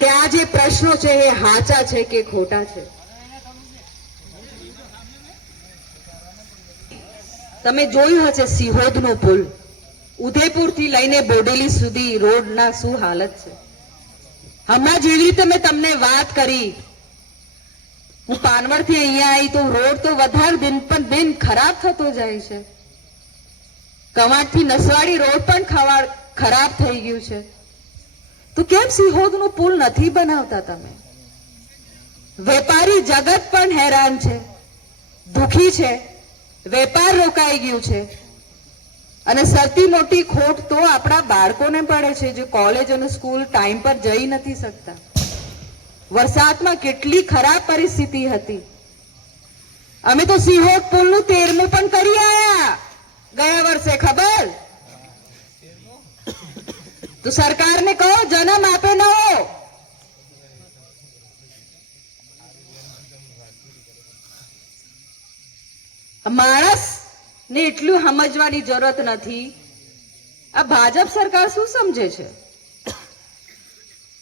કે આ જે પ્રશ્નો છે એ સાચા છે કે ખોટા છે. તમે જોયું હશે સિહોદનો પુલ, ઉદયપુર થી લઈને બોડેલી સુધી રોડના શું હાલત છે. હમણાં જેવી રીતે મેં તમને વાત કરી, હું પાનવડ થી અહીંયા આવી તો રોડ તો વધારે દિન પણ દિન ખરાબ થતો જાય છે. કવાંટ થી નસવાડી રોડ પણ ખરાબ થઈ ગયું છે. તો કેમ સિહોદનો પુલ નથી બનાવતા તમે? વેપારી જગત પણ હેરાન છે, દુખી છે, વેપાર રોકાઈ ગયું છે. અને સૌથી મોટી ખોટ તો આપણા બાળકોને પડે છે, જે કોલેજ અને સ્કૂલ ટાઈમ પર જઈ નથી શકતા. વરસાદમાં કેટલી ખરાબ પરિસ્થિતિ હતી. અમે તો સિહોદ પુલનું 13મું પણ કરી આયા ગયા વર્ષે, ખબર? તો સરકારને કહો જન્મ આપે નવો. માણસ ને એટલું સમજવાની જરૂરત નથી. આ ભાજપ સરકાર શું સમજે છે?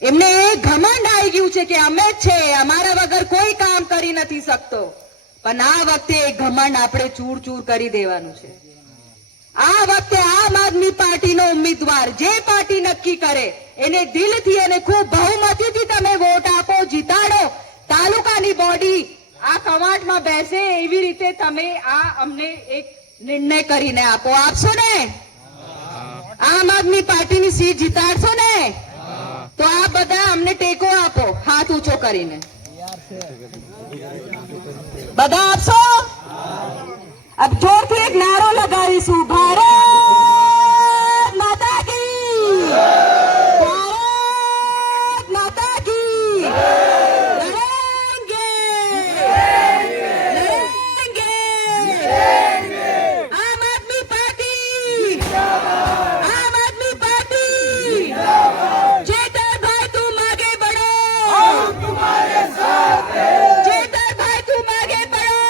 એમને એ ઘમંડ આવી ગયું છે કે અમે જ છે, અમારા વગર કોઈ કામ કરી નથી શકતો. પણ આ વખતે એ ઘમંડ આપણે ચૂર ચૂર કરી દેવાનું છે. આ વખતે આમ આદમી પાર્ટીનો ઉમેદવાર જે પાર્ટી નક્કી કરે એને દિલથી અને ખૂબ બહુમતીથી તમે વોટ આપો, જીતાડો. તાલુકાની બોડી આ કવાંટમાં બેસે એવી રીતે તમે આ અમને એક નિર્ણય કરીને આપો. આપશો ને? આમ આદમી પાર્ટીની સીટ જીતાડશો ને? તો આ બધા અમને ટેકો આપો, હાથ ઊંચો કરીને. બધા આપશો? अब जोरથી એક નારો લગાવીશું, ભારત માતા કી, ભારત માતા કી. લડેંગે, લડેંગે. આમ આદમી પાર્ટી, આમ આદમી પાર્ટી. ચેતરભાઈ તું આગે बढ़ो, हम तुम्हारे साथ हैं. चेतरभाई તું आगे बढ़ो,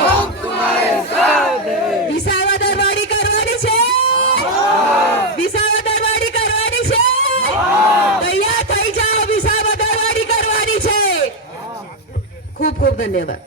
हम तुम्हारे साथ हैं. વિસાવદરવાડી કરવાની છે, વિસાવદરવાડી કરવાની છે. તૈયાર થઈ જાઓ, વિસાવદરવાડી કરવાની છે. ખૂબ ખૂબ ધન્યવાદ.